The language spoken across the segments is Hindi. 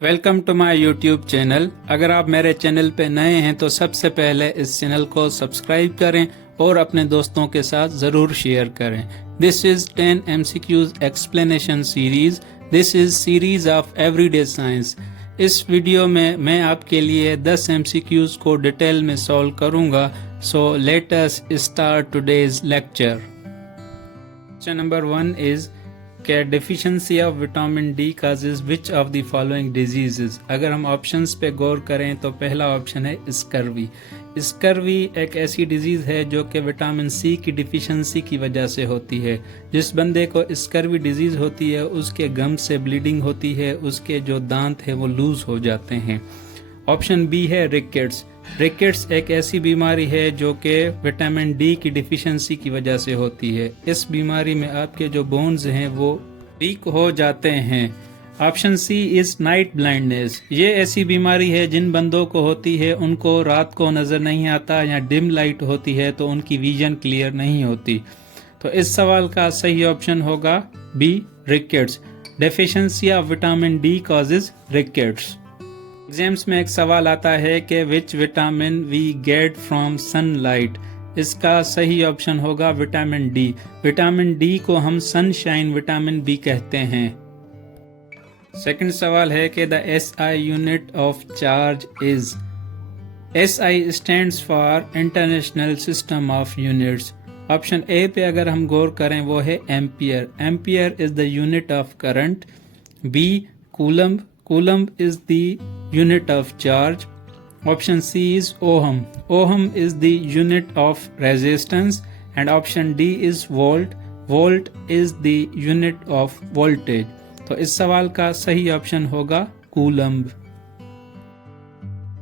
Welcome to my YouTube channel. अगर आप मेरे चैनल पे नए हैं तो सबसे पहले इस चैनल को सब्सक्राइब करें और अपने दोस्तों के साथ ज़रूर शेयर करें। This is 10 MCQs explanation series. This is series of everyday science. इस वीडियो में मैं आपके लिए 10 MCQs को डिटेल में सॉल्व करूंगा। So let us start today's lecture. Question number 1 is क्या deficiency of vitamin D causes which of the following diseases. अगर हम ऑप्शंस पे गौर करें तो पहला ऑप्शन है स्कर्वी। स्कर्वी एक ऐसी डिजीज है जो कि विटामिन सी की डिफिशिएंसी की वजह से होती है। जिस बंदे को स्कर्वी डिजीज होती है उसके गम से ब्लीडिंग होती है, उसके जो दांत है वो लूज हो जाते हैं। ऑप्शन बी है रिकेट्स। रिकेट्स एक ऐसी बीमारी है जो कि विटामिन डी की डिफिशिएंसी की वजह से होती है। इस बीमारी में आपके जो बोन्स हैं वो वीक हो जाते हैं। Option C is night blindness. ये ऐसी बीमारी है जिन बंदों को होती है उनको रात को नजर नहीं आता या डिम लाइट होती है तो उनकी विजन क्लियर नहीं होती। तो इस सवाल का सही ऑप्शन होगा B rickets. Deficiency of vitamin D causes rickets. Exams में एक सवाल आता है कि which vitamin we get from sunlight. इसका सही ऑप्शन होगा विटामिन डी। विटामिन डी को हम सनशाइन विटामिन बी कहते हैं। सेकंड सवाल है कि the SI unit of charge is. SI stands for international system of units. Option A पे अगर हम गौर करें वो है ampere. Ampere is the unit of current. B coulomb. Coulomb is the unit of charge. Option C is ohm. Ohm is the unit of resistance. And option D is volt. Volt is the unit of voltage. तो इस सवाल का सही ऑप्शन होगा Coulomb.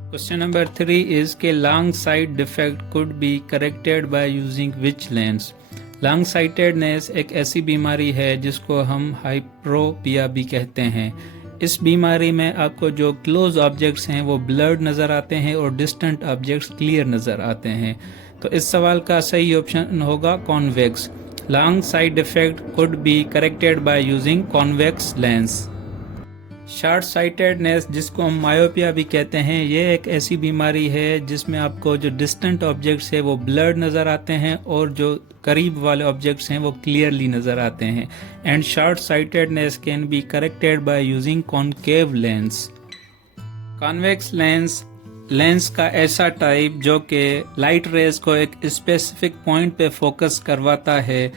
Question number 3 is कि long sight defect could be corrected by using which lens. Long sightedness एक ऐसी बीमारी है जिसको हम हाइप्रोपिया भी कहते हैं। इस बीमारी में आपको जो क्लोज ऑब्जेक्ट्स हैं वो ब्लर्ड नज़र आते हैं और डिस्टेंट ऑब्जेक्ट्स क्लियर नज़र आते हैं। तो इस सवाल का सही ऑप्शन होगा convex. Long site defect could be corrected by using convex lens. Short sightedness जिसको हम मायोपिया भी कहते हैं, ये एक ऐसी बीमारी है जिसमें आपको जो डिस्टेंट ऑब्जेक्ट्स है वो ब्लर्ड नज़र आते हैं और जो करीब वाले ऑब्जेक्ट्स हैं वो क्लियरली नज़र आते हैं। And short sightedness can be corrected by using concave lens. Convex lens का ऐसा टाइप जो कि लाइट रेज को एक स्पेसिफिक पॉइंट पे फोकस करवाता है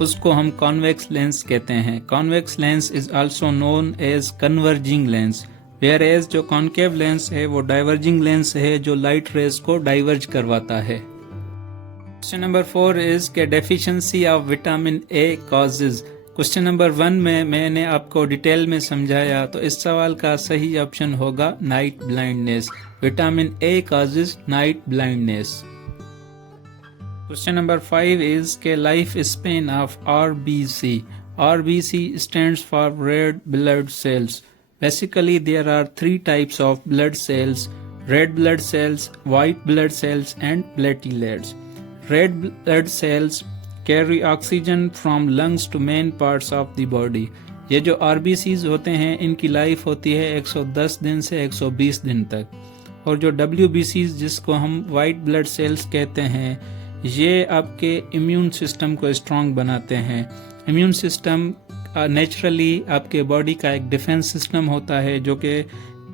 उसको हम कॉन्वेक्स लेंस कहते हैं। Convex lens is also known as converging lens, whereas जो कॉनकेव लेंस है वो डाइवर्जिंग लेंस है जो लाइट रेज को डाइवर्ज करवाता है। क्वेश्चन नंबर 4 इज के deficiency of vitamin A causes. Question number 1 में मैंने आपको डिटेल में समझाया, तो इस सवाल का सही ऑप्शन होगा night blindness. Vitamin A causes night blindness. Question number 5 is के life span of RBC. RBC stands for red blood cells. Basically there are 3 types of blood cells: red blood cells, white blood cells and platelets. Red blood cells carry oxygen from lungs to main parts of the body. ये जो RBCs होते हैं इनकी लाइफ होती है 110 दिन से 120 दिन तक। और जो WBCs जिसको हम white blood cells कहते हैं ये आपके इम्यून सिस्टम को स्ट्रांग बनाते हैं। इम्यून सिस्टम नेचुरली आपके बॉडी का एक डिफेंस सिस्टम होता है जो कि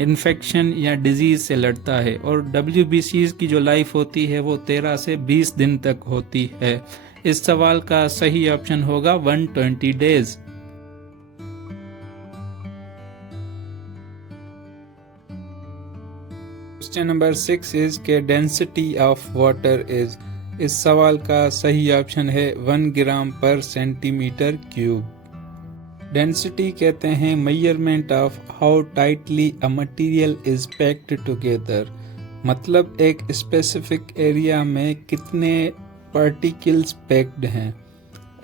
इन्फेक्शन या डिजीज से लड़ता है। और WBCs की जो लाइफ होती है वो 13 से 20 दिन तक होती है। इस सवाल का सही ऑप्शन होगा 120 डेज। क्वेश्चन नंबर 6 इज के डेंसिटी ऑफ वाटर इज। इस सवाल का सही ऑप्शन है 1 ग्राम पर सेंटीमीटर क्यूब। डेंसिटी कहते हैं measurement of how tightly a material is packed together. मतलब एक स्पेसिफिक एरिया में कितने पार्टिकल्स पैक्ड हैं।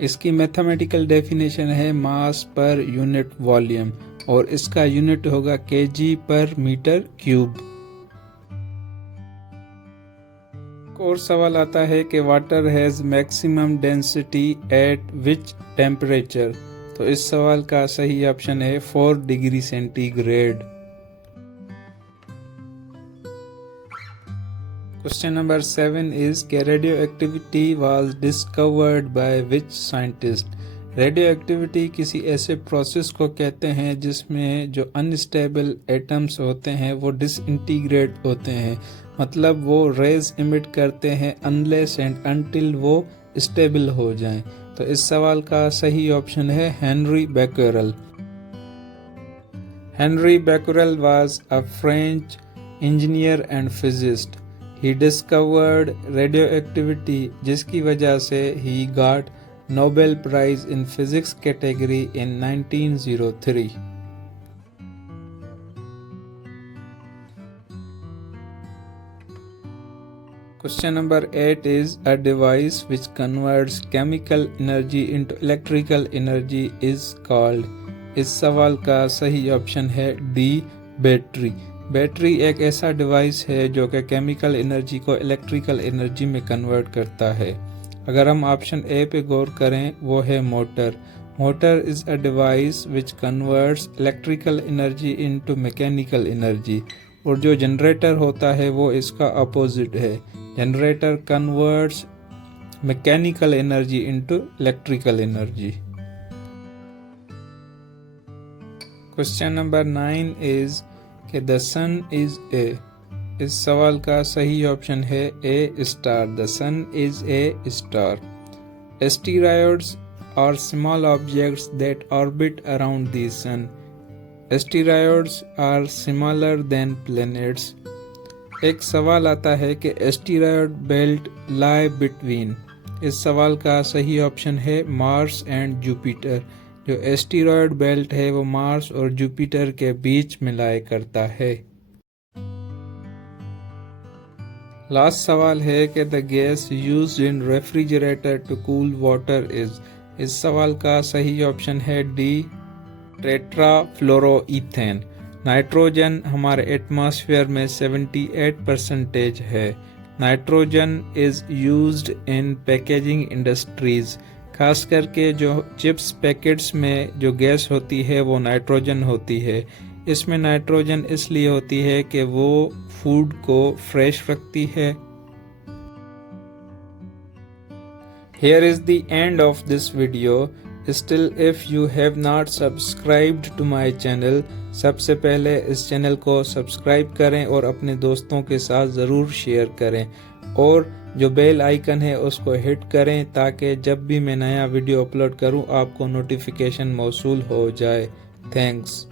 इसकी मैथमेटिकल डेफिनेशन है मास पर यूनिट वॉल्यूम और इसका यूनिट होगा केजी पर मीटर क्यूब। और सवाल आता है कि water has maximum density at which temperature. तो इस सवाल का सही ऑप्शन है 4 degree centigrade. Question number 7 is कि radioactivity was discovered by which scientist? Radioactivity किसी ऐसे प्रोसेस को कहते हैं जिसमें जो अनस्टेबल एटम्स होते हैं वो डिसइंटीग्रेट होते हैं, मतलब वो रेज इमिट करते हैं अनलेस एंड अनटिल वो स्टेबल हो जाएं। तो इस सवाल का सही ऑप्शन है Henry Becquerel. Henry Becquerel was a French engineer and physicist. He discovered radioactivity, जिसकी वजह से he got Nobel Prize in Physics category in 1903. Question number 8 is a device which converts chemical energy into electrical energy is called. इस सवाल का सही ऑप्शन है डी, बैटरी। बैटरी एक ऐसा डिवाइस है जो कि केमिकल एनर्जी को इलेक्ट्रिकल एनर्जी में कन्वर्ट करता है। अगर हम ऑप्शन ए पे गौर करें, वो है motor. Motor is a device which converts electrical energy into mechanical energy, और जो जनरेटर होता है वो इसका अपोजिट है। Generator converts mechanical energy into electrical energy. Question number 9 is कि द सन इज ए। इस सवाल का सही ऑप्शन है a star. The sun is a star. Asteroids are small objects that orbit around the sun. Asteroids are smaller than planets. एक सवाल आता है कि एस्टेरॉयड बेल्ट लाई बिटवीन। इस सवाल का सही ऑप्शन है मार्स एंड जुपिटर। जो एस्टेरॉयड बेल्ट है वो मार्स और जुपिटर के बीच में लाई करता है। लास्ट सवाल है कि the gas used in refrigerator to cool water is. इस सवाल का सही ऑप्शन है डी, टेट्राफ्लोरोईथेन। नाइट्रोजन हमारे एटमॉस्फेयर में 78% है। Nitrogen is used in packaging industries. खास करके जो चिप्स पैकेट्स में जो गैस होती है वो नाइट्रोजन होती है। इसमें नाइट्रोजन इसलिए होती है कि वो फूड को फ्रेश रखती है। Here is the end of this video. Still, if you have not subscribed to my channel, सबसे पहले इस चैनल को सब्सक्राइब करें और अपने दोस्तों के साथ ज़रूर शेयर करें, और जो बेल आइकन है उसको हिट करें ताकि जब भी मैं नया वीडियो अपलोड करूं आपको नोटिफिकेशन मौसूल हो जाए। थैंक्स।